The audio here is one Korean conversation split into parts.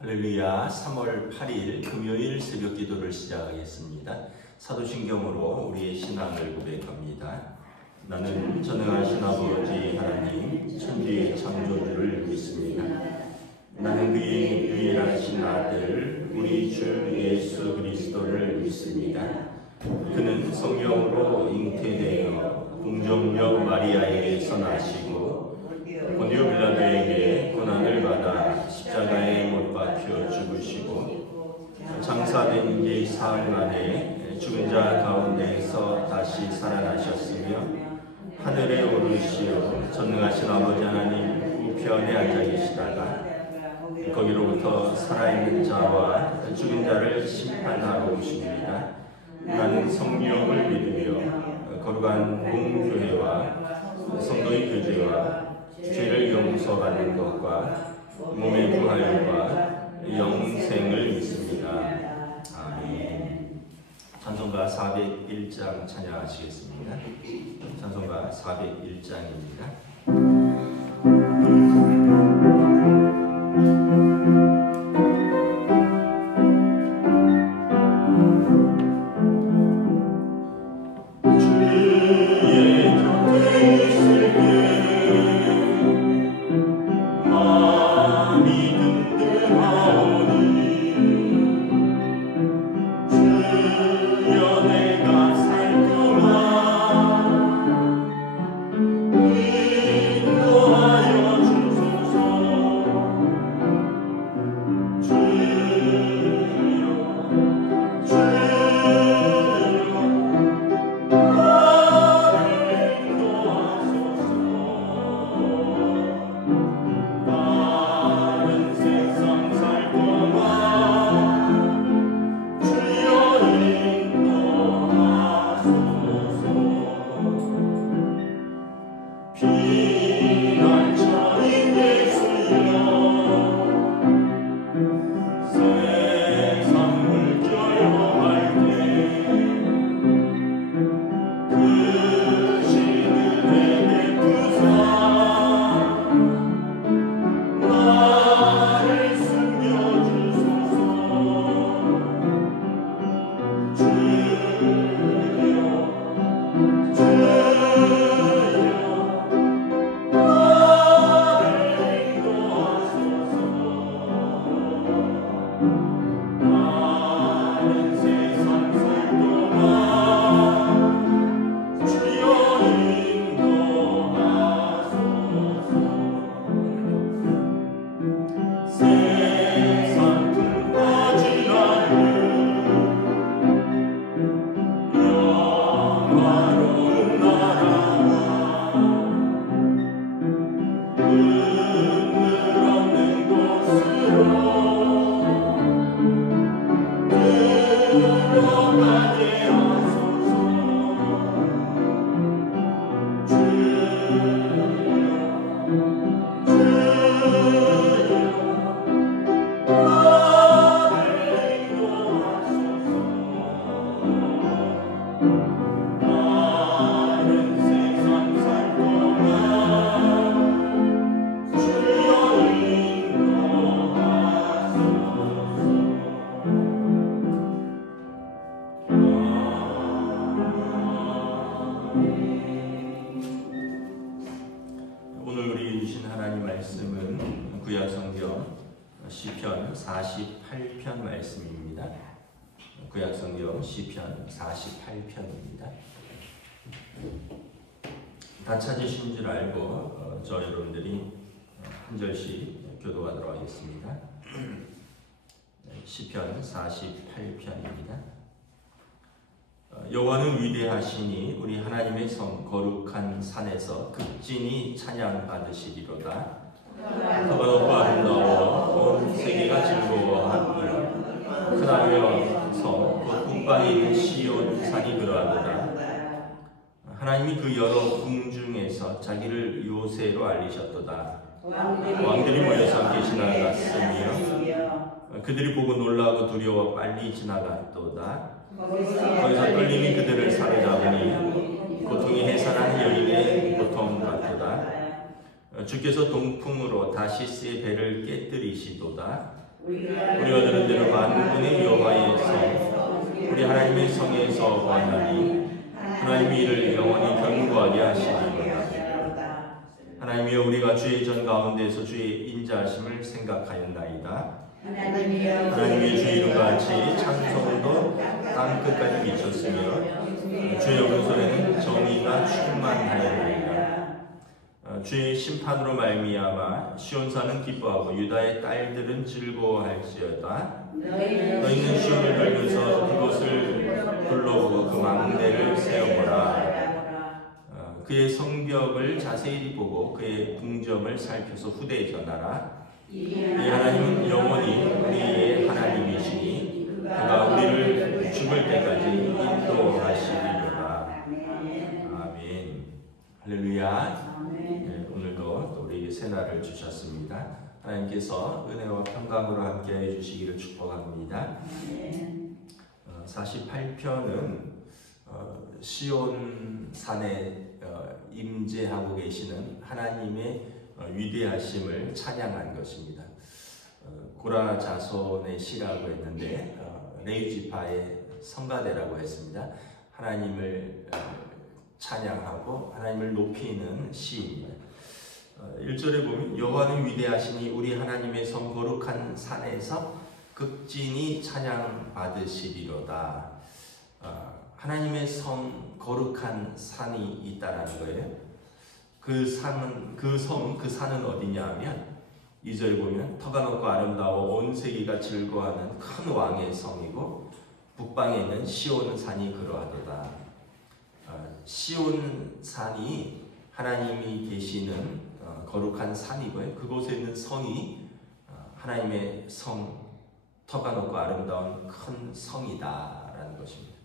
할렐루야. 3월 8일 금요일 새벽 기도를 시작하겠습니다. 사도신경으로 우리의 신앙을 고백합니다. 나는 전능하신 아버지 하나님 천지의 창조주를 믿습니다. 나는 그의 유일하신 아들 우리 주 예수 그리스도를 믿습니다. 그는 성령으로 잉태되어 동정녀 마리아에게서 나시고 본디오 빌라도에게 고난을 받아 십자가에 못 박혀 죽으시고 장사된 지 사흘 만에 죽은 자 가운데에서 다시 살아나셨으며 하늘에 오르시어 전능하신 아버지 하나님 우편에 앉아 계시다가 거기로부터 살아있는 자와 죽은 자를 심판하러 오십니다. 나는 성령을 믿으며 거룩한 공교회와 성도의 교제와 죄를 용서받는 것과 몸의 부활과 영생을 믿습니다. 아멘. 찬송가 401장 찬양하시겠습니다. 찬송가 401장입니다. 시편 48편 말씀입니다. 구약성경 시편 48편입니다. 다 찾으신 줄 알고 저 여러분들이 한 절씩 교도하도록 하겠습니다. 시편 48편입니다. 여호와는 위대하시니 우리 하나님의 성 거룩한 산에서 극진히 찬양받으시리로다. 그가 높고 아름다워 온 세계가 즐거워하며 크다며 성 곧 북방에 있는 시온 산이 그러하도다. 하나님이 그 여러 궁중에서 자기를 요새로 알리셨도다. 왕들이 모여서 함께 지나갔으며 그들이 보고 놀라고 두려워 빨리 지나갔도다. 거기서 떨림이 그들을 사로잡으니 고통이 해산한 여인의 고통 같도다. 주께서 동풍으로 다시스의 배를 깨뜨리시도다. 우리가 들은 대로 만군의 여호와의 성 우리 하나님의 성에서 구하나니 하나님이 이를 영원히 견고하게 하시리로다. 하나님이여 우리가 주의 전 가운데서 주의 인자하심을 생각하였나이다. 하나님의 주의 이름과 같이 찬송도 땅 끝까지 미쳤으며 주의 오른손에는 정의가 충만하였나이다. 주의 심판으로 말미암아 시온산은 기뻐하고 유다의 딸들은 즐거워할지어다. 너희는 시온을 돌면서 그곳을 둘러보고 그 망대를 세워보라. 그의 성벽을 자세히 보고 그의 궁정을 살펴서 후대에 전하라. 이 하나님은 영원히 우리의 하나님이시니 그가 우리를 죽을 때까지 인도하시리로다. 아멘. 할렐루야. 네, 오늘도 또 우리에게 새날을 주셨습니다. 하나님께서 은혜와 평강으로 함께해 주시기를 축복합니다. 48편은 시온산에 임재하고 계시는 하나님의 위대하심을 찬양한 것입니다. 고라 자손의 시라고 했는데 레위 지파의 성가대라고 했습니다. 하나님을 찬양하고 하나님을 높이는 시입니다. 1절에 보면 여호와는 위대하시니 우리 하나님의 성 거룩한 산에서 극진히 찬양받으시리로다. 하나님의 성 거룩한 산이 있다라는 거예요. 그 산은 어디냐 하면 2절 보면 터가 높고 아름다워 온 세계가 즐거워하는 큰 왕의 성이고 북방에 있는 시온산이 그러하도다. 시온산이 하나님이 계시는 거룩한 산이고요. 그곳에 있는 성이 하나님의 성, 터가 높고 아름다운 큰 성이다라는 것입니다.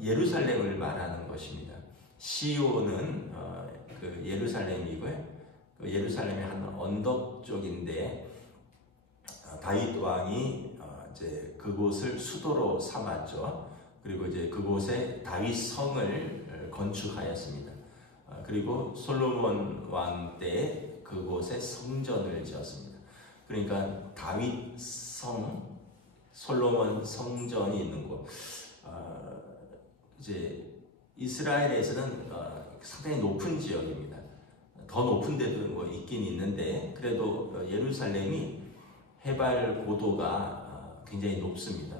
예루살렘을 말하는 것입니다. 시온은 그 예루살렘이고요. 그 예루살렘의 한 언덕 쪽인데 다윗 왕이 이제 그곳을 수도로 삼았죠. 그리고 이제 그곳에 다윗 성을 건축하였습니다. 그리고 솔로몬 왕 때 그곳에 성전을 지었습니다. 그러니까 다윗 성, 솔로몬 성전이 있는 곳. 이제 이스라엘에서는 상당히 높은 지역입니다. 더 높은 데도 뭐 있긴 있는데 그래도 예루살렘이 해발 고도가 굉장히 높습니다.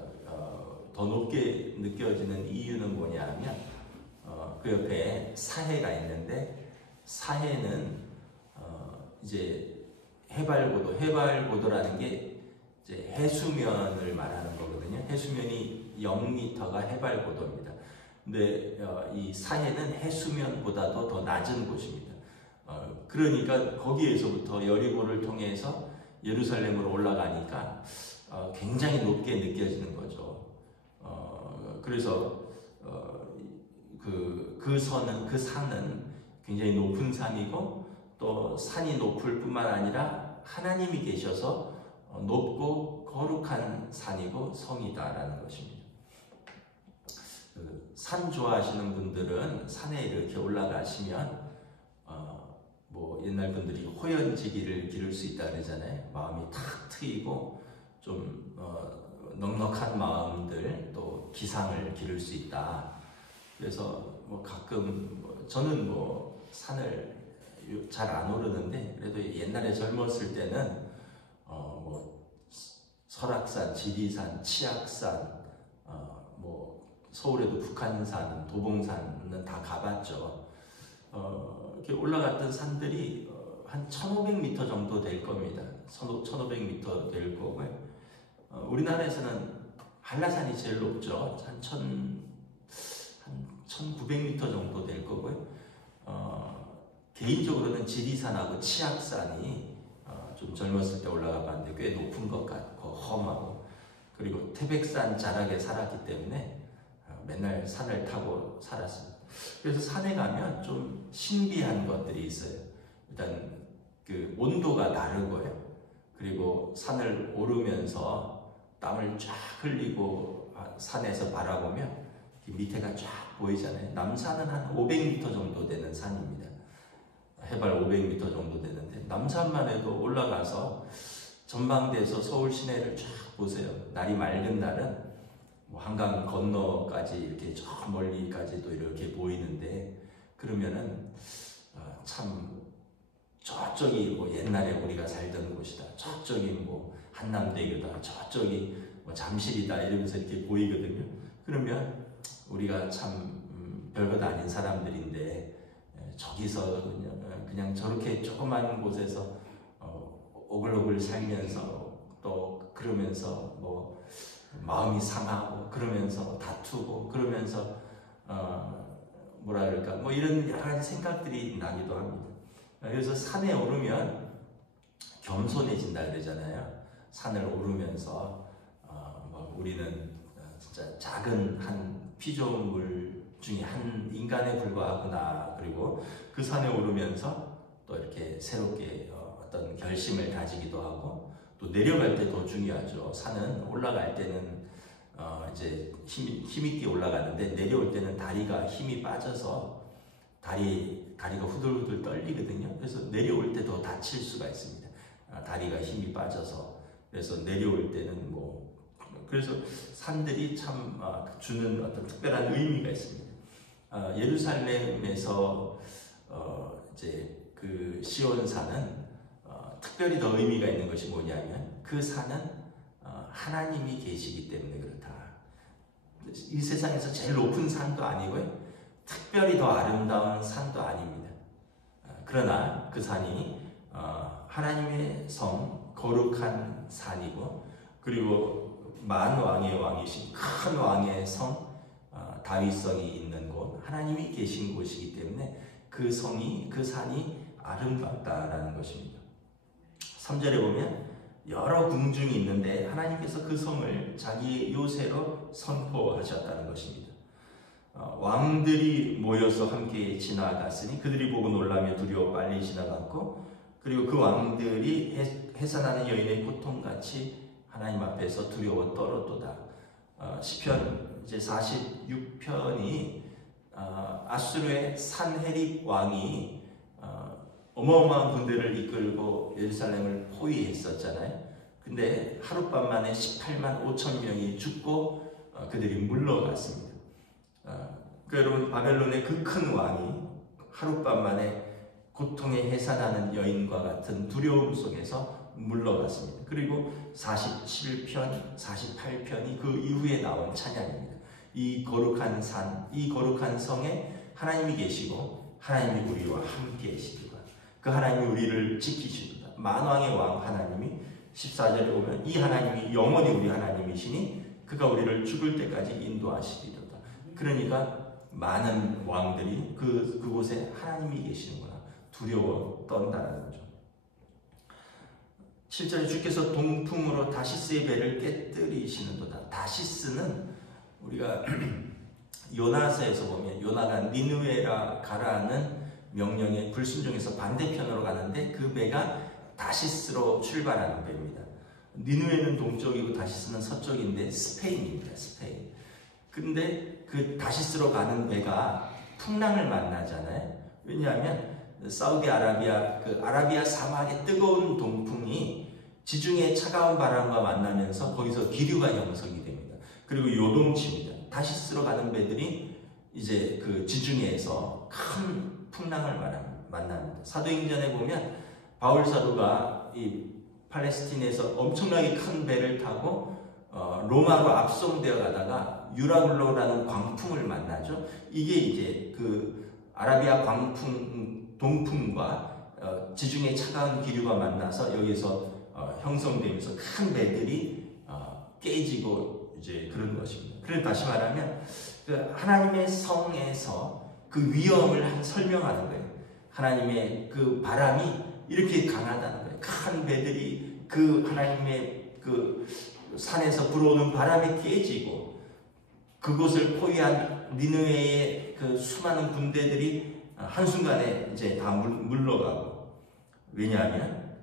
더 높게 느껴지는 이유는 뭐냐 하면 그 옆에 사해가 있는데 사해는 이제 해발고도라는 게 이제 해수면을 말하는 거거든요. 해수면이 0m가 해발고도입니다. 근데 이 사해는 해수면보다도 더 낮은 곳입니다. 그러니까 거기에서부터 여리고를 통해서 예루살렘으로 올라가니까 굉장히 높게 느껴지는 거죠. 그래서 그 산은 굉장히 높은 산이고 또 산이 높을 뿐만 아니라 하나님이 계셔서 높고 거룩한 산이고 성이다라는 것입니다. 산 좋아하시는 분들은 산에 이렇게 올라가시면 뭐 옛날 분들이 호연지기를 기를 수 있다 그러잖아요. 마음이 탁 트이고 좀 넉넉한 마음들 또 기상을 기를 수 있다. 그래서 뭐 가끔 저는 뭐 산을 잘 안 오르는데 그래도 옛날에 젊었을 때는 뭐 설악산, 지리산, 치악산, 뭐 서울에도 북한산, 도봉산은 다 가봤죠. 이렇게 올라갔던 산들이 한 1,500m 정도 될 겁니다. 1,500m 될 거고요. 우리나라에서는 한라산이 제일 높죠. 한 1,900m 정도 될 거고요. 개인적으로는 지리산하고 치악산이 좀 젊었을 때 올라가 봤는데 꽤 높은 것 같고 험하고, 그리고 태백산 자락에 살았기 때문에 맨날 산을 타고 살았습니다. 그래서 산에 가면 좀 신비한 것들이 있어요. 일단 그 온도가 다르고요. 그리고 산을 오르면서 땀을 쫙 흘리고 산에서 바라보면 밑에가 쫙 보이잖아요. 남산은 한 500m 정도 되는 산입니다. 해발 500m 정도 되는데 남산만 해도 올라가서 전망대에서 서울 시내를 쫙 보세요. 날이 맑은 날은 뭐 한강 건너까지 이렇게 저 멀리까지도 이렇게 보이는데, 그러면은 참 저쪽이 뭐 옛날에 우리가 살던 곳이다, 저쪽이 뭐 한남대교다, 저쪽이 뭐 잠실이다 이러면서 이렇게 보이거든요. 그러면 우리가 참 별것 아닌 사람들인데 저기서 그냥 저렇게 조그만 곳에서 오글오글 살면서 또 그러면서 뭐 마음이 상하고 그러면서 다투고 그러면서 뭐라 그럴까 뭐 이런 여러 가지 생각들이 나기도 합니다. 그래서 산에 오르면 겸손해진다 그러잖아요. 산을 오르면서 뭐 우리는 진짜 작은 한 피조물 중에 한 인간에 불과하구나. 그리고 그 산에 오르면서 또 이렇게 새롭게 어떤 결심을 다지기도 하고, 또 내려갈 때 더 중요하죠. 산은 올라갈 때는 이제 힘있게 올라가는데, 내려올 때는 다리가 힘이 빠져서 다리가 후들후들 떨리거든요. 그래서 내려올 때 더 다칠 수가 있습니다. 다리가 힘이 빠져서. 그래서 내려올 때는 뭐 그래서 산들이 참 주는 어떤 특별한 의미가 있습니다. 예루살렘에서 이제 그 시온산은 특별히 더 의미가 있는 것이 뭐냐면, 그 산은 하나님이 계시기 때문에 그렇다. 이 세상에서 제일 높은 산도 아니고요, 특별히 더 아름다운 산도 아닙니다. 그러나 그 산이 하나님의 성, 거룩한 산이고, 그리고 만왕의 왕이신 큰 왕의 성, 다윗성이 있는 곳, 하나님이 계신 곳이기 때문에 그 성이, 그 산이 아름답다라는 것입니다. 3절에 보면 여러 궁중이 있는데 하나님께서 그 성을 자기의 요새로 선포하셨다는 것입니다. 왕들이 모여서 함께 지나갔으니 그들이 보고 놀라며 두려워 빨리 지나갔고, 그리고 그 왕들이 해산하는 여인의 고통같이 하나님 앞에서 두려워 떨었도다. 시편 이제 46편이 아수르의 산헤립 왕이 어마어마한 군대를 이끌고 예루살렘을 포위했었잖아요. 근데 하룻밤 만에 18만 5천 명이 죽고 그들이 물러갔습니다. 여러분, 바벨론의 그 큰 왕이 하룻밤 만에 고통에 해산하는 여인과 같은 두려움 속에서 물러갔습니다. 그리고 47편, 48편이 그 이후에 나온 찬양입니다. 이 거룩한 산, 이 거룩한 성에 하나님이 계시고 하나님이 우리와 함께 계시리라. 그 하나님이 우리를 지키시리라. 만왕의 왕 하나님이 14절에 보면 이 하나님이 영원히 우리 하나님이시니 그가 우리를 죽을 때까지 인도하시리로다. 그러니까 많은 왕들이 그곳에 하나님이 계시는구나, 두려워 떤다는 거죠. 7절에 주께서 동풍으로 다시스의 배를 깨뜨리시는도다. 다시스는 우리가 요나서에서 보면 요나가 니느웨라 가라는 명령에 불순종해서 반대편으로 가는데 그 배가 다시스로 출발하는 배입니다. 니느웨는 동쪽이고 다시스는 서쪽인데 스페인입니다. 스페인. 근데 그 다시스로 가는 배가 풍랑을 만나잖아요. 왜냐하면 사우디아라비아 그 아라비아 사막의 뜨거운 동풍이 지중해 차가운 바람과 만나면서 거기서 기류가 형성이 됩니다. 그리고 요동칩니다. 다시스로 가는 배들이 이제 그 지중해에서 큰 풍랑을 만납니다. 사도행전에 보면 바울 사도가 이 팔레스틴에서 엄청나게 큰 배를 타고 로마로 압송되어 가다가 유라굴로라는 광풍을 만나죠. 이게 이제 그 아라비아 광풍, 동풍과 지중해 차가운 기류가 만나서 여기서 형성되면서 큰 배들이 깨지고 이제 그런 것입니다. 그래서 다시 말하면 그 하나님의 성에서 그 위험을 설명하는 거예요. 하나님의 그 바람이 이렇게 강하다는 거예요. 큰 배들이 그 하나님의 그 산에서 불어오는 바람에 깨지고 그곳을 포위한 니느웨의 그 수많은 군대들이 한순간에 이제 다 물러가고, 왜냐하면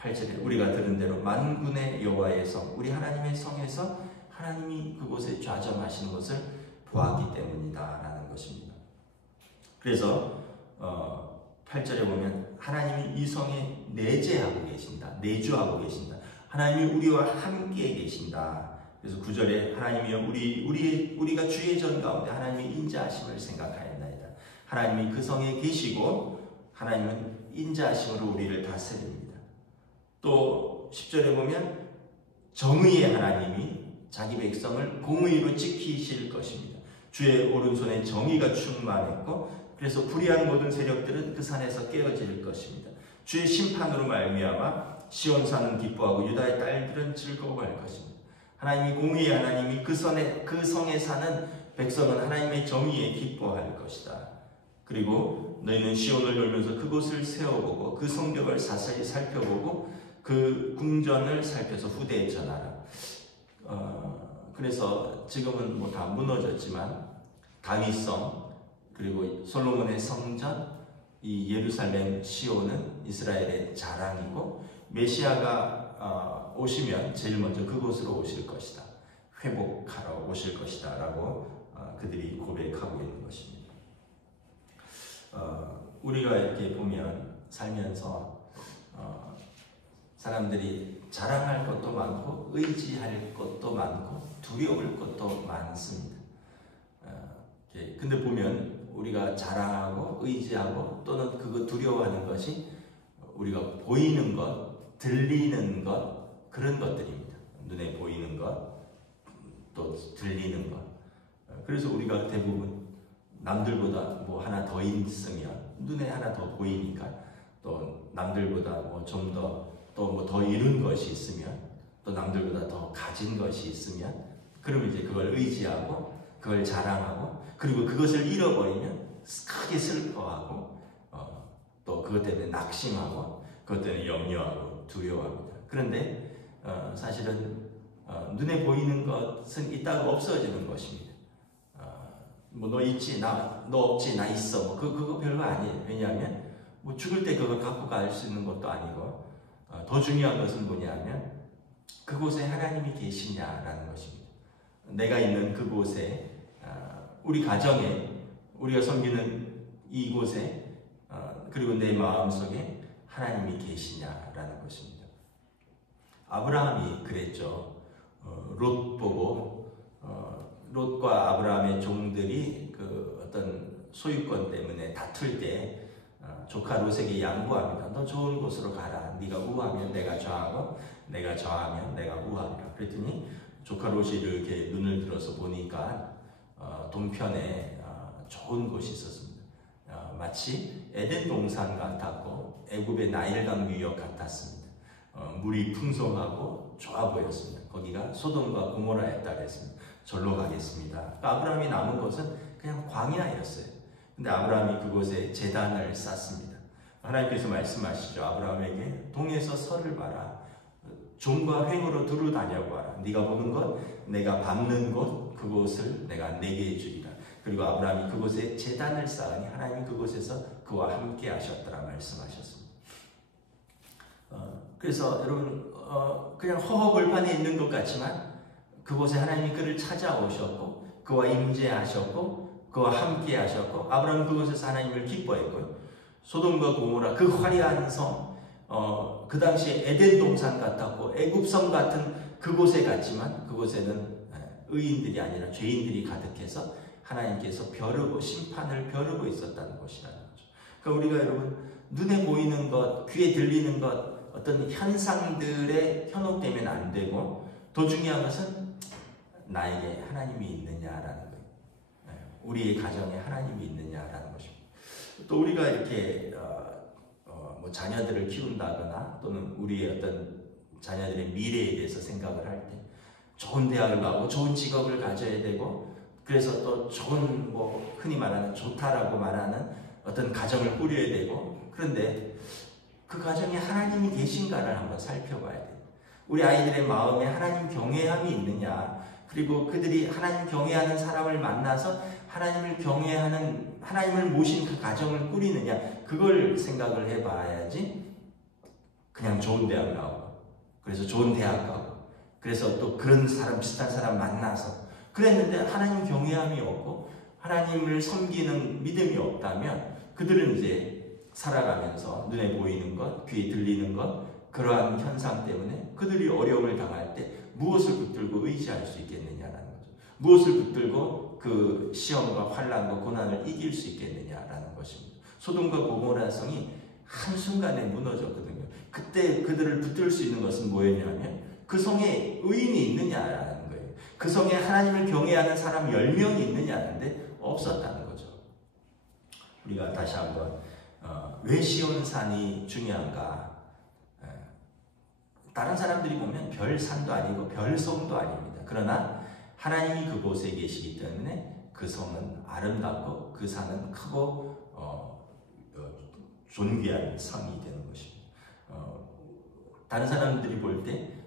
8절에 우리가 들은 대로 만군의 여호와의 성, 우리 하나님의 성에서 하나님이 그곳에 좌정하시는 것을 보았기 때문이다 라는 것입니다. 그래서 8절에 보면 하나님이 이 성에 내재하고 계신다, 내주하고 계신다. 하나님이 우리와 함께 계신다. 그래서 9절에 하나님이여 우리가 주의 전 가운데 하나님의 인자하심을 생각하였나이다. 하나님이 그 성에 계시고 하나님은 인자하심으로 우리를 다스립니다. 또 10절에 보면 정의의 하나님이 자기 백성을 공의로 지키실 것입니다. 주의 오른손에 정의가 충만했고 그래서 불의한 모든 세력들은 그 산에서 깨어질 것입니다. 주의 심판으로 말미암아 시온산은 기뻐하고 유다의 딸들은 즐거워할 것입니다. 하나님이 공의의 하나님이 그 성에 사는 백성은 하나님의 정의에 기뻐할 것이다. 그리고 너희는 시온을 돌면서 그곳을 세워보고 그 성벽을 자세히 살펴보고 그 궁전을 살펴서 후대에 전하라. 그래서 지금은 뭐 다 무너졌지만 다윗성 그리고 솔로몬의 성전, 이 예루살렘 시온은 이스라엘의 자랑이고 메시아가 오시면 제일 먼저 그곳으로 오실 것이다. 회복하러 오실 것이다 라고 그들이 고백하고 있는 것입니다. 우리가 이렇게 보면 살면서 사람들이 자랑할 것도 많고 의지할 것도 많고 두려울 것도 많습니다. 근데 보면 우리가 자랑하고 의지하고 또는 그거 두려워하는 것이 우리가 보이는 것, 들리는 것 그런 것들입니다. 눈에 보이는 것, 또 들리는 것. 그래서 우리가 대부분 남들보다 뭐 하나 더 있으면 눈에 하나 더 보이니까 또 남들보다 뭐 좀 더 또 뭐 더 이룬 것이 있으면 또 남들보다 더 가진 것이 있으면 그러면 이제 그걸 의지하고 그걸 자랑하고 그리고 그것을 잃어버리면 크게 슬퍼하고 또 그것 때문에 낙심하고 그것 때문에 염려하고 두려워합니다. 그런데 사실은 눈에 보이는 것은 있다가 없어지는 것입니다. 뭐 너 있지, 너 없지, 나 있어. 뭐 그거 별거 아니에요. 왜냐하면 뭐 죽을 때 그걸 갖고 갈 수 있는 것도 아니고 더 중요한 것은 뭐냐면 그곳에 하나님이 계시냐라는 것입니다. 내가 있는 그곳에 우리 가정에 우리가 섬기는 이곳에 그리고 내 마음속에 하나님이 계시냐라는 것입니다. 아브라함이 그랬죠. 롯 보고 롯과 아브라함의 종들이 그 어떤 소유권 때문에 다툴 때 조카 롯에게 양보합니다. 너 좋은 곳으로 가라. 네가 우하면 내가 좌하고 내가 좌하면 내가 우하리라. 그랬더니 조카 롯이 이렇게 눈을 들어서 보니까 동편에 좋은 곳이 있었습니다. 마치 에덴 동산 같았고 애굽의 나일강 유역 같았습니다. 물이 풍성하고 좋아 보였습니다. 거기가 소돔과 고모라였다 그랬습니다. 절로 가겠습니다. 그러니까 아브라함이 남은 곳은 그냥 광야였어요. 근데 아브라함이 그곳에 제단을 쌓습니다. 하나님께서 말씀하시죠. 아브라함에게 동에서 설을 봐라. 종과 횡으로 두루 다녀보아라. 네가 보는 것, 내가 밟는 곳, 그곳을 내가 내게 주리라. 그리고 아브라함이 그곳에 제단을 쌓으니 하나님이 그곳에서 그와 함께 하셨더라 말씀하셨습니다. 그래서 여러분 그냥 허허벌판에 있는 것 같지만 그곳에 하나님이 그를 찾아오셨고 그와 임재하셨고 그와 함께 하셨고 아브라함은 그곳에서 하나님을 기뻐했고요. 소돔과 고모라 그 화려한 성 그 당시에 에덴 동산 같았고 애굽성 같은 그곳에 갔지만 그곳에는 의인들이 아니라 죄인들이 가득해서 하나님께서 벼르고 심판을 벼르고 있었다는 것이라는 거죠. 그러니까 우리가 여러분 눈에 보이는 것, 귀에 들리는 것 어떤 현상들에 현혹되면 안 되고 더 중요한 것은 나에게 하나님이 있느냐라는 거예요. 우리의 가정에 하나님이 있느냐라는 것입니다. 또 우리가 이렇게 뭐 자녀들을 키운다거나 또는 우리의 어떤 자녀들의 미래에 대해서 생각을 할 때 좋은 대학을 가고 좋은 직업을 가져야 되고 그래서 또 좋은 뭐 흔히 말하는 좋다라고 말하는 어떤 가정을 꾸려야 되고 그런데 그 가정에 하나님이 계신가를 한번 살펴봐야 돼요. 우리 아이들의 마음에 하나님 경외함이 있느냐 그리고 그들이 하나님 경외하는 사람을 만나서 하나님을 경외하는 하나님을 모신 그 가정을 꾸리느냐 그걸 생각을 해봐야지 그냥 좋은 대학 나오고 그래서 좋은 대학 가고 그래서 또 그런 사람 비슷한 사람 만나서 그랬는데 하나님 경외함이 없고 하나님을 섬기는 믿음이 없다면 그들은 이제 살아가면서 눈에 보이는 것, 귀에 들리는 것 그러한 현상 때문에 그들이 어려움을 당할 때 무엇을 붙들고 의지할 수 있겠느냐라는 거죠. 무엇을 붙들고 그 시험과 환난과 고난을 이길 수 있겠느냐라는 것입니다. 소돔과 고모라 성이 한순간에 무너졌거든요. 그때 그들을 붙들 수 있는 것은 뭐였냐면 그 성에 의인이 있느냐라는 거예요. 그 성에 하나님을 경외하는 사람 10명이 있느냐는데 없었다는 거죠. 우리가 다시 한번 왜 시온산이 중요한가? 다른 사람들이 보면 별산도 아니고 별성도 아닙니다. 그러나 하나님이 그곳에 계시기 때문에 그 성은 아름답고 그 산은 크고 존귀한 성이 되는 것입니다. 다른 사람들이 볼 때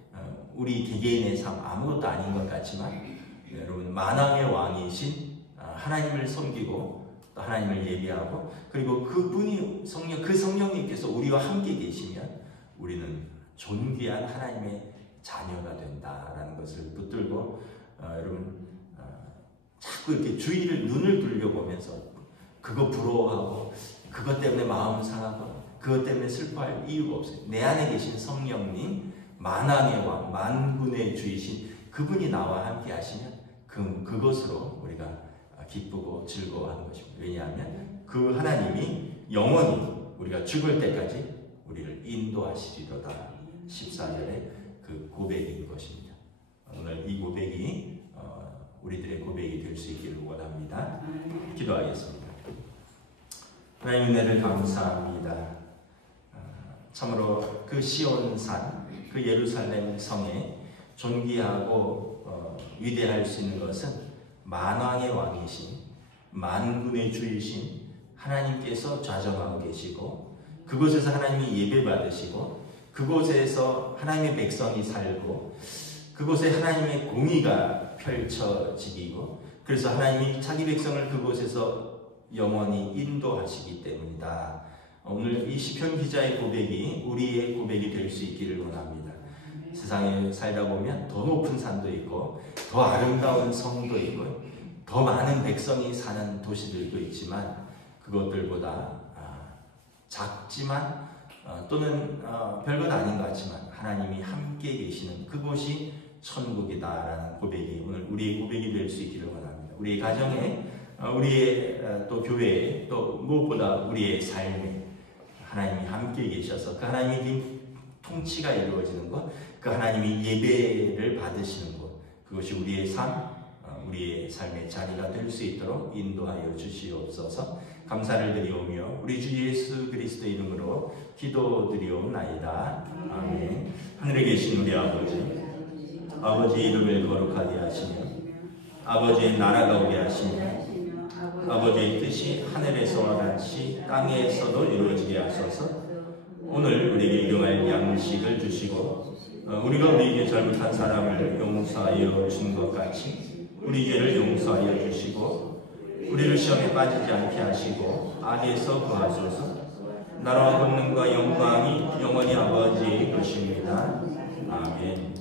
우리 개개인의 삶 아무것도 아닌 것 같지만 여러분 만왕의 왕이신 하나님을 섬기고 또 하나님을 예배하고 그리고 그분이 그 성령님께서 우리와 함께 계시면 우리는 존귀한 하나님의 자녀가 된다라는 것을 붙들고 여러분 자꾸 이렇게 주위를 눈을 돌려보면서 그거 부러워하고 그것 때문에 마음 상하고 그것 때문에 슬퍼할 이유가 없어요. 내 안에 계신 성령님 만왕의 왕 만군의 주이신 그분이 나와 함께 하시면 그것으로 우리가 기쁘고 즐거워하는 것입니다. 왜냐하면 그 하나님이 영원히 우리가 죽을 때까지 우리를 인도하시리로다 14절의 그 고백인 것입니다. 오늘 이 고백이 우리들의 고백이 될 수 있기를 원합니다. 기도하겠습니다. 하나님 은혜를 감사합니다. 참으로 그 시온산 그 예루살렘 성에 존귀하고 위대할 수 있는 것은 만왕의 왕이신 만군의 주이신 하나님께서 좌정하고 계시고 그곳에서 하나님이 예배받으시고 그곳에서 하나님의 백성이 살고 그곳에 하나님의 공의가 펼쳐지고 그래서 하나님이 자기 백성을 그곳에서 영원히 인도하시기 때문이다. 오늘 이 시편 기자의 고백이 우리의 고백이 될 수 있기를 원합니다. 세상에 살다 보면 더 높은 산도 있고 더 아름다운 성도 있고 더 많은 백성이 사는 도시들도 있지만 그것들보다 작지만 또는 별것 아닌 것 같지만 하나님이 함께 계시는 그곳이 천국이다라는 고백이 오늘 우리의 고백이 될 수 있기를 원합니다. 우리의 가정에 우리의 또 교회에 또 무엇보다 우리의 삶에 하나님이 함께 계셔서 그 하나님의 통치가 이루어지는 것, 그 하나님이 예배를 받으시는 것, 그것이 우리의 삶, 우리의 삶의 자리가 될 수 있도록 인도하여 주시옵소서. 감사를 드리오며 우리 주 예수 그리스도 이름으로 기도드리옵나이다. 아멘. 하늘에 계신 우리 아버지, 아버지의 이름을 거룩하게 하시며 아버지의 나라가 오게 하시며 아버지의 뜻이 하늘에서와 같이 땅에서도 이루어지게 하소서. 오늘 우리에게 일용할 양식을 주시고 우리가 우리에게 잘못한 사람을 용서하여 주신 것 같이 우리 죄를 용서하여 주시고 우리를 시험에 빠지지 않게 하시고 악에서 구하소서. 나라와 권능과 영광이 영원히 아버지의 것입니다. 아멘.